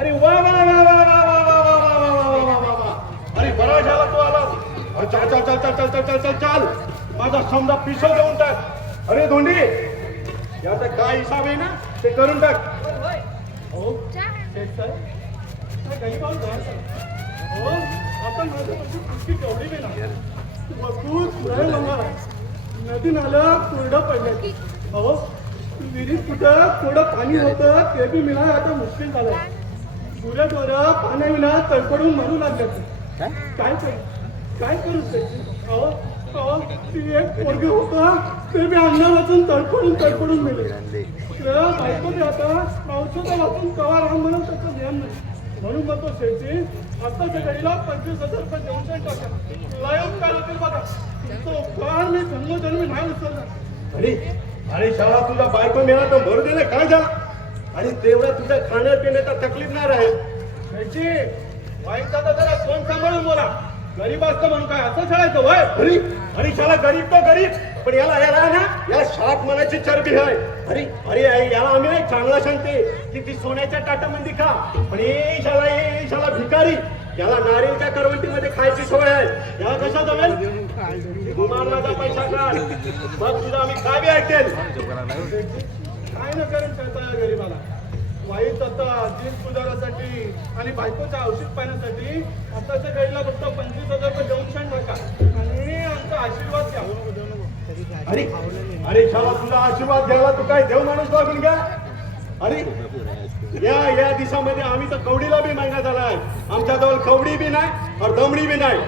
अरे वा वा वा वा वा वा वा वा वा वा वा वा वा वा. अरे बरा झाला तू आला अरे चल चल चल चल चल चल चल चल चाल माझा समजा पिसो देऊन टाक अरे धोंडी याचा काय हिसाब आहे ना ते करून टाक हो शेठ काही पाहून हो आपण माझ्यापासून कुस्ती तेवढी बी नाही वस्तू पुढे लावणार नदी नालं कोरडं पडलं हो विहिरीत कुठं थोडं पाणी होतं ते बी मिळालं आता मुश्किल झालं गुरं ढोरं पाण्याविना तडपडून मरू लागले. काय? करू? काय करू ते? अहो अहो ती एक पोरग होतं. ते बी अन्ना वाचून तडपडून तडपडून मेले. त्या बायको बी आता औषधं वाचून कवा राम म्हणून त्याचं ध्यान नाही. म्हणून म्हणतो शेठजी आत्ताच्या घडीला पंचवीस हजार रुपये देऊन टाका लाईव्ह काय होतील बघा. तो फार मी जन्मजन्मी नाही उचलणार अरे अरे शाळा तुला बायको मिळाला तर भर दिले काय झाला? आणि तेवढं तुझ्या खाण्यापिण्याचा तकलीफ नाही राहील. शेठजी वाईट दादा जरा कोण सांभाळून बोला. गरीब असतं म्हणून काय असं शाळायचं वय अरे अरे शाळा गरीब तो गरीब पण याला याला ना या सात मनाची चरबी आहे. अरे अरे याला आम्ही नाही चांगला सांगते की ती सोन्याच्या टाटामध्ये खा. पण हे शाला हे शाला भिकारी याला नारिलच्या करवंटीमध्ये खायची सवय आहे. याला कशा जमेल? गुमानला पैसा काढ मग तुझा आम्ही काय बी ऐकेल. काय न करेन करता या गरीबाला वाईट आता जीन पुजारासाठी आणि बायकोच्या औषध पाण्यासाठी आताच्या गाडीला फक्त पंचवीस हजार रुपये देऊन छान टाका आणि आमचा आशीर्वाद घ्या. अरे अरे शाला तुझा आशीर्वाद घ्यायला तू काय देव माणूस बघून घ्या? अरे या या दिशामध्ये आम्ही तर कवडीला बी महिना झालाय आमच्या जवळ कवडी बी नाही और दमडी बी नाही.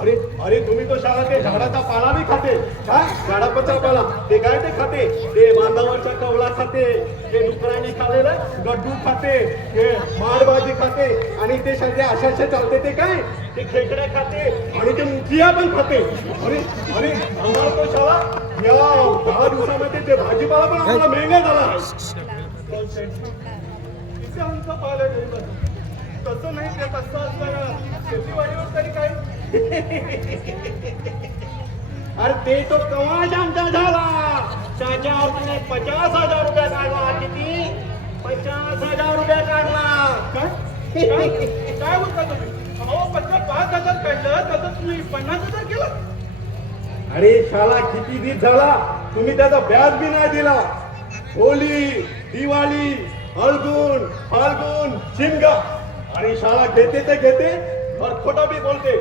अरे अरे तुम्ही तो शाळा ते झाडाचा पाला बी खाते. काय झाडापचा पाला. ते काय ते खाते? ते बांधावरचा कवळा खाते. ते डुकरांनी खाल्लेलं गड्डू खाते. ते माडबाजी खाते. आणि ते सध्या अशा चालते ते काय? ते खेकड्या खाते. आणि ते मुखिया पण खाते. अरे अरे आम्हाला तो शाळा या दहा दिवसामध्ये ते भाजीपाला पण आम्हाला महंगा झाला तसं नाही ते तसं असणार शेतीवाडीवर तरी काही अरे ते तो कवाच आमचा झाला. त्याच्या अर्थाने पचास हजार रुपये काढला किती पचास हजार रुपये काढला. काय? बोलता तुम्ही? अहो पचास पाच हजार काढलं तसं तुम्ही पन्नास हजार केलं. अरे शाला किती दिवस झाला? तुम्ही त्याचा व्याज बी नाही दिला. होली दिवाळी हळगुण फाल्गुन शिमगा. आणि शाळा घेते ते घेते और खोटं बी बोलते.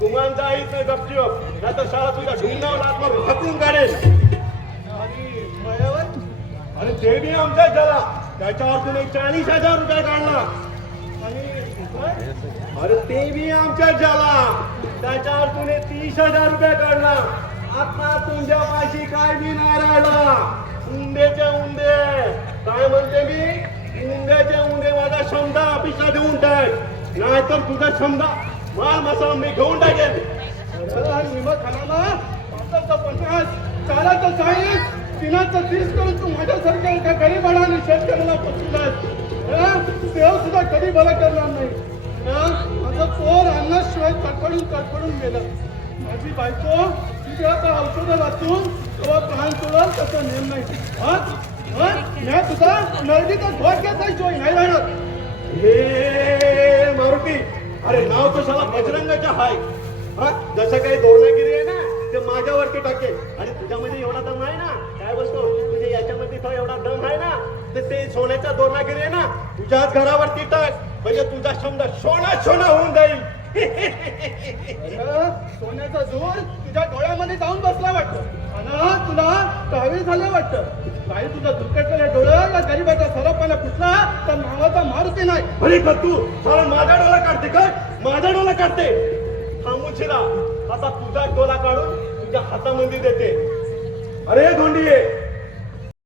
तुम्हाला जाईत नाही गपचूप. नाही तर शाळा तुझ्या ढुंगावर लात मारून हकून काढेल. आणि अरे ते बी आमच्या झाला त्याच्यावर तुने चाळीस हजार रुपये काढला. आणि अरे ते बी आमच्या झाला त्याच्यावर तुने तीस हजार रुपये काढला. आता तुझ्या पाशी काय बी नाही राहिला. उंदेचे उंदे काय म्हणते मी? उंड्याचे उंडे माझा क्षमता पिशा देऊन टाक. नाहीतर तुझा क्षमता माल मसा मी घेऊन टाकेन पन्नास चालाचं चाळीस तिनाचं तीस करून तू माझ्यासारख्या एका गरीबाला आणि शेतकऱ्याला पसरलास देव सुद्धा कधी बरं करणार नाही हं? माझं पोर अन्नाशिवाय तडफडून तडफडून गेलं माझी बायको तिथे आता औषधं वाचून तेव्हा प्राण सोडल तसं नेम नाही हं? हं? या सुद्धा नरडीचा धोक्याचा सोय नाही राहणार हाय. हा जसं काही दोरणागिरी आहे ना ते माझ्यावरती टाकेल. आणि तुझ्यामध्ये एवढा दम आहे ना काय बोलतो तुझ्या याच्यामध्ये तो एवढा दम आहे ना तर ते सोन्याचा दोरणागिरी आहे ना तुझ्याच घरावरती टाक. म्हणजे तुझा शब्द सोना सोना होऊन जाईल. सोन्याचा जोर तुझ्या डोळ्यामध्ये जाऊन बसला वाटतं. आणि तुला दहावी झालं वाटतं. काही तुझा दुर्घटलेला डोळं या गरीबाचा सरपाला फुटला तर नावाचा मारुती नाही. अरे का तू साला माझा डोळा काढते काय? माझा डोळा काढते. थांबू असा तुझा टोला काढून तुझ्या हातामध्ये देते. अरे धोंडी